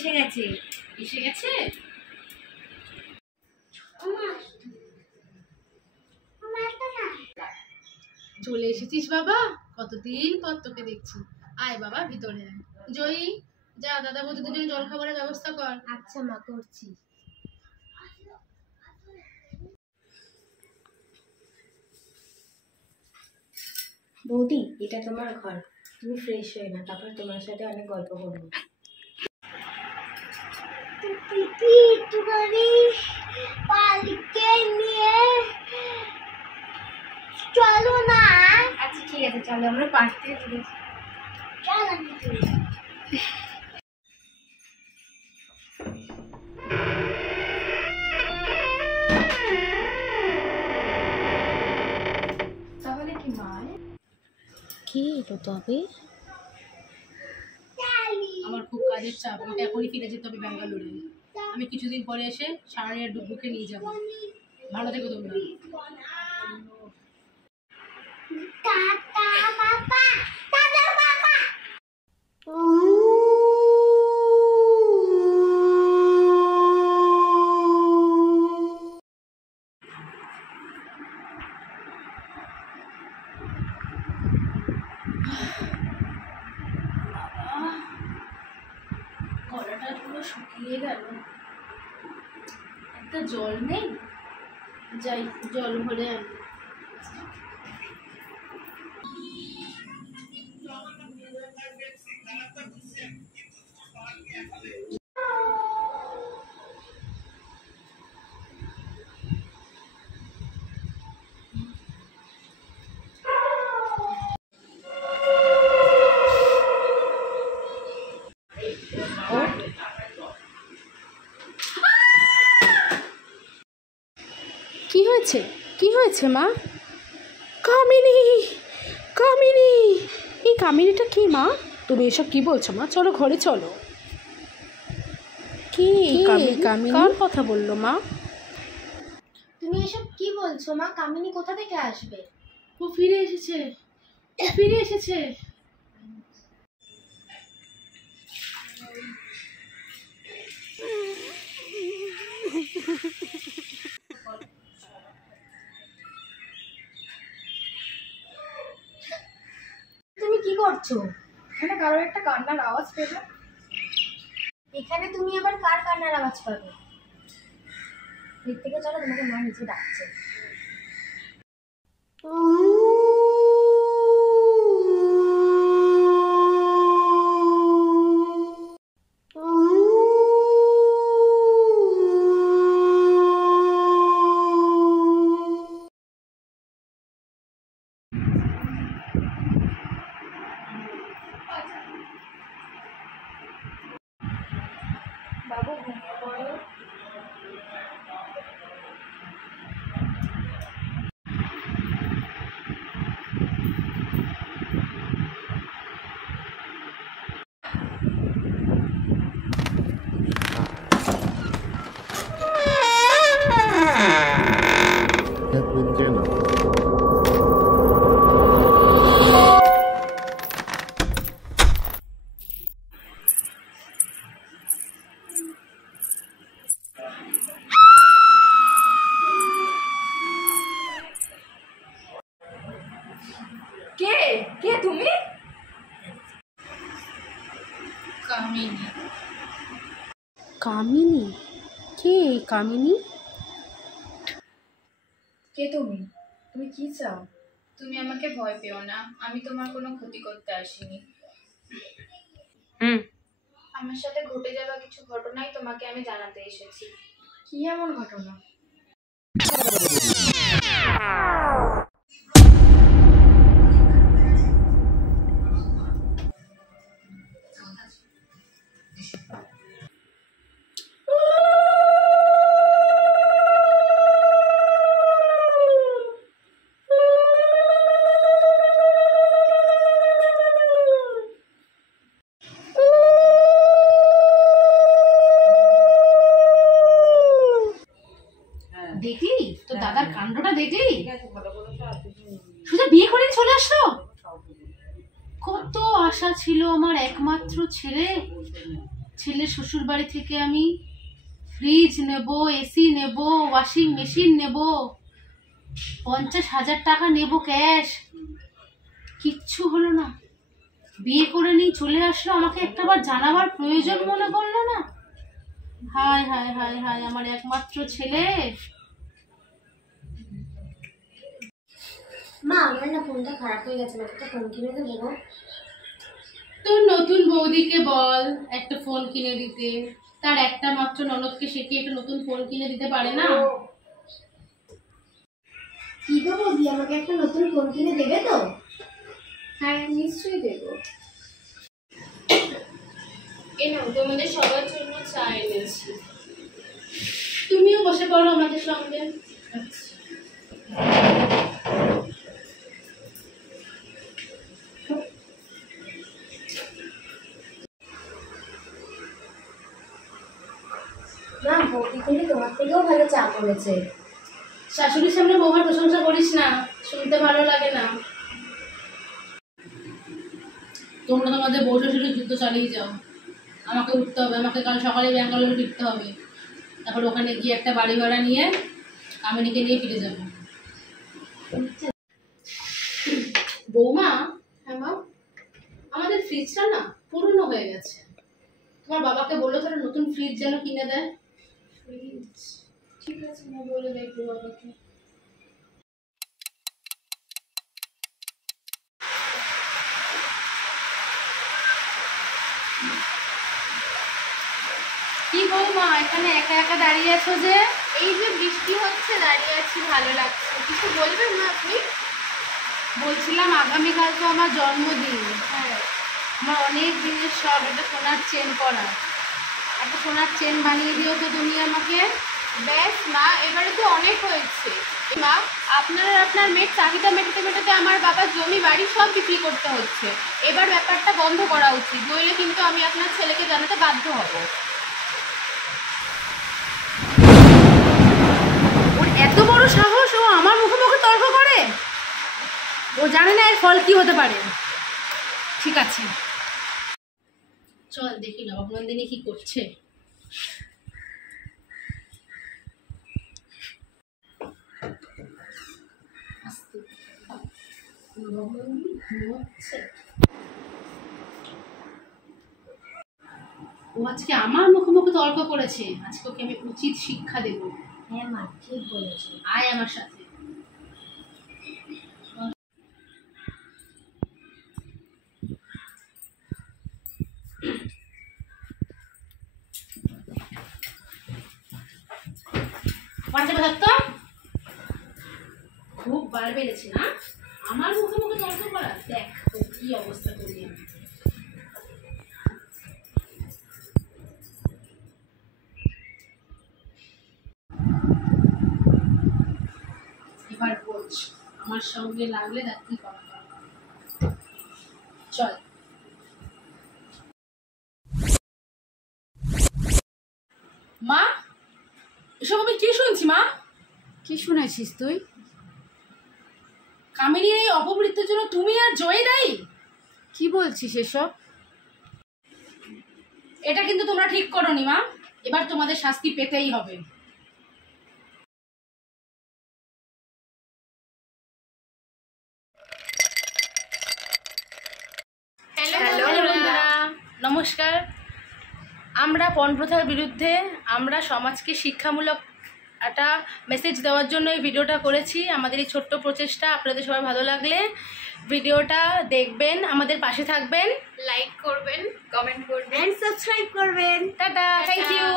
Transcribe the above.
এসে গেছে। এসে গেছে? চলে এসেছিস বাবা, কতদিন পর তোকে দেখছি। আয় বাবা ভিতরে আয়। জয়ী, যা দাদা বৌদি দুজনে জল খাবারের ব্যবস্থা কর। আচ্ছা মা, করছি। বৌদি, এটা তোমার ঘর, তুমি ফ্রেশ হয়ে না, তারপর তোমার সাথে অনেক গল্প করবো। চলো না। আচ্ছা ঠিক আছে, চলো আমরা পার্ক থেকে চলে তাহলে কি মা? কি এলো তবে? আমার খুব কাজের চাপ, আমাকে এখনই ফিরে যেতে হবে ব্যাঙ্গালোরে। আমি কিছুদিন পরে এসে সারানি আর ডুবুকে নিয়ে যাবো। ভালো থেকো তোমরা। গলাটা পুরো শুকিয়ে গেল, একটা জল নেই, যাই জল ভরে আনি। কি হয়েছে? কি হয়েছে মা? কামিনী, কামিনী, এই কামিনীটা কি মা? তুমি এসব কি বলছো মা? চলো ঘরে চলো। কি কামিনী? কার কথা বললো মা? তুমি এসব কি বলছো মা? কামিনী কোথা থেকে আসবে? ও ফিরে এসেছে, ও ফিরে এসেছে। তুমি কি করছো? এখানে কারোর একটা কান্নার আওয়াজ পেলাম। এখানে তুমি আবার কার কান্নার আওয়াজ পাবে? দিক থেকে চলো, তোমাকে মা নিচে ডাকছে। বাবু ঘুমিয়ে পড়ো। কে কে তুমি? কামিনী। কামিনী? কে কামিনী? কে তুমি? তুমি কি চাও? তুমি আমাকে ভয় পেও না, আমি তোমার কোনো ক্ষতি করতে আসিনি। আমার সাথে ঘটে যাওয়া কিছু ঘটনাই তোমাকে আমি জানাতে এসেছি। কি এমন ঘটনা? দেখলি তো দাদার কাণ্ডটা? দেখলি সোজা বিয়ে করে চলে আসলো। কত আশা ছিল আমার একমাত্র ছেলে, ছেলের শ্বশুর বাড়ি থেকে আমি ফ্রিজ নেব, এসি নেব, ওয়াশিং মেশিন নেব, 50,000 টাকা নেব ক্যাশ, কিচ্ছু হলো না। বিয়ে করে নিয়ে চলে আসলো, আমাকে একটাবার জানাবার প্রয়োজন মনে করলো না। হায় হায় হায় হায়, আমার একমাত্র ছেলে। মা আমার না ফোনটা খারাপ হয়ে গেছে, আমাকে একটা ফোন কিনে দেবো গো। তোর নতুন বৌদিকে বল একটা ফোন কিনে দিতে, তার একটা মাত্র ননদকে সে কি একটা নতুন ফোন কিনে দিতে পারে না? কি গো বৌদি, আমাকে একটা নতুন ফোন কিনে দেবে তো? হ্যাঁ নিশ্চয়ই দেবো। এনো তোমাদের সবার জন্য চা এনেছি। তুমিও বসে পড়ো আমাদের সঙ্গে। মা বৌদি কিন্তু তোমার থেকেও ভালো চা করেছে। শাশুড়ির সামনে বৌমার প্রশংসা করিস না, শুনতে ভালো লাগে না। তোমরা তোমাদের বউ শ্বশুরের যুদ্ধ চালিয়ে যাও, আমাকে উঠতে হবে, আমাকে কাল সকালে ব্যাঙ্গালোরে ফিরতে হবে। তারপর ওখানে গিয়ে একটা বাড়ি ভাড়া নিয়ে কামিনীকে নিয়ে ফিরে যাবো। বৌমা, হ্যাঁ মা। আমাদের ফ্রিজটা না পুরনো হয়ে গেছে, তোমার বাবাকে বললো তারা নতুন ফ্রিজ যেন কিনে দেয়। ফ্রিজ, ঠিক আছে মা, বলে দেখবো বাবাকে। কি বৌমা, এখানে একা একা দাঁড়িয়ে আছো যে? এই যে বৃষ্টি হচ্ছে, দাঁড়িয়ে আছি, ভালো লাগছে। কিছু বলবেন না আপনি? বলছিলাম আগামীকাল তো আমার জন্মদিন, হ্যাঁ। আমার অনেক দিনের সব একটা সোনার চেন করা, একটা সোনার চেন বানিয়ে দিও তো তুমি আমাকে। ব্যাস মা, এবারে তো অনেক হয়েছে। মা, আপনার আর আপনার মেয়ের চাহিদা মেটাতে মেটাতে আমার বাবার জমি বাড়ি সব বিক্রি করতে হচ্ছে। এবার ব্যাপারটা বন্ধ করা উচিত, নইলে কিন্তু আমি আপনার ছেলেকে জানাতে বাধ্য হব। ওর এত বড় সাহস, ও আমার মুখে মুখে তর্ক করে। ও জানে না এর ফল কি হতে পারে। ঠিক আছে, চল দেখি নবনন্দিনী কি করছে। ও আজকে আমার মুখে মুখে তর্ক করেছে, আজকে ওকে আমি উচিত শিক্ষা দেবো। হ্যাঁ মা ঠিক বলেছো। আয় আমার সাথে। খুব বার বেড়েছে না আমার মুখে মুখে তর্ক করা। দেখ তোর কি অবস্থা করি আমি। এবার বোঝ আমার সঙ্গে লাগলে তার কি করা হয়। চল। মা, এসব আমি কি শুনছি? মা, কি শুনেছিস তুই? কামিনীর এই অপমৃত্যুর জন্য তুমি আর জয় দায়ী? কি বলছিস এসব? এটা কিন্তু তোমরা ঠিক করোনি মা, এবার তোমাদের শাস্তি পেতেই হবে। হ্যালো নমস্কার। আমরা পণপ্রথার বিরুদ্ধে, আমরা সমাজকে শিক্ষামূলক একটা মেসেজ দেওয়ার জন্য এই ভিডিওটা করেছি। আমাদের এই ছোট্ট প্রচেষ্টা আপনাদের সবার ভালো লাগলে ভিডিওটা দেখবেন, আমাদের পাশে থাকবেন, লাইক করবেন, কমেন্ট করবেন, সাবস্ক্রাইব করবেন। Tata, thank you.